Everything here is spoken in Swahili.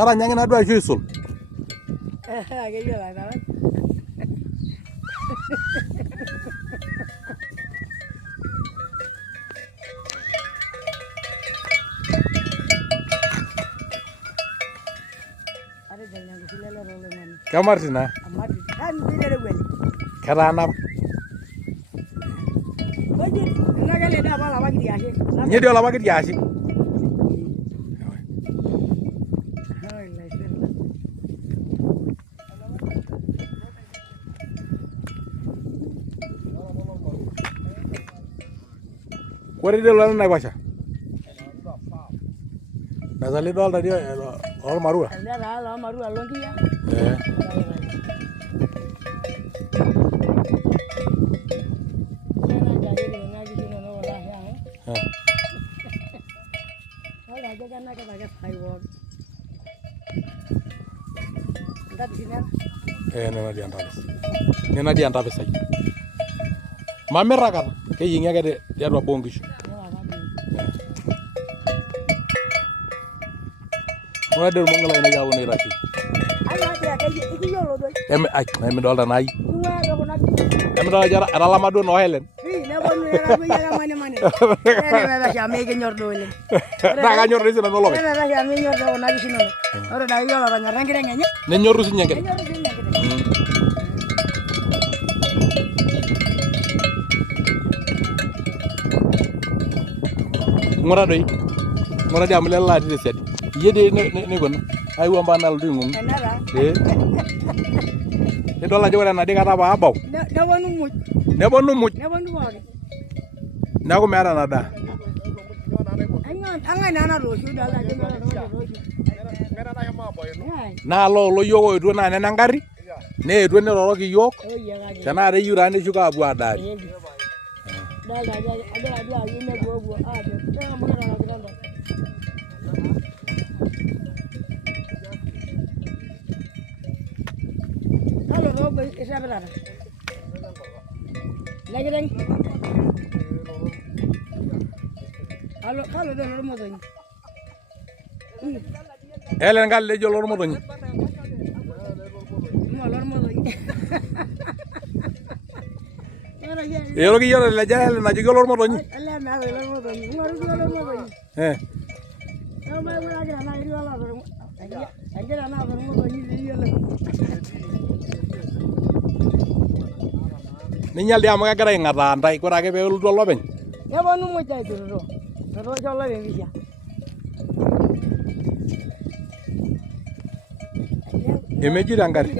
Taranyaki naduo aisho isul. Keyiolo atarany. Kemarti naa. Ketaana. Nye dio olapa kiti ashe. Kore dio lolo Naivasha. Nasali dolta dio olmarua. Olmarua lonkiya. Nena di antapis ai. Mamir akata, keyieng'i ake tiatua boo nkishu. Ore ade irmong'ila ainei aponu aitasheki. Midolta naa iyie. Emidol ajo etalama duo noo Helen. Naa kanyorr doi sinanu olopeny. Nenyorru sinye enkiteng. Ng'ura doi. Ng'ura dii amu lelo latii tesiadi. Iyie dii neikuna. Aewuo mpaka nalotu aing'ong'u. Nidol ajo ore enadii kata paabau. Neponu muj. Neeku meeta ena daa. Naa loolo yiok oetuo naa nena engarri. Neetuo neroroki yiok. Tenakata eyieu taa neshuko aapuo adaari. Helen kalo lejo lormotonyi. Eyioloki iyie oteleja Helen ajoki olormotonyi. Ninyal dii amu kegira aing'ataa ntae, ore ake peelotu olopeny. Neponu muj aitururo. Etoosho olopeny pisha. Emejito engarri.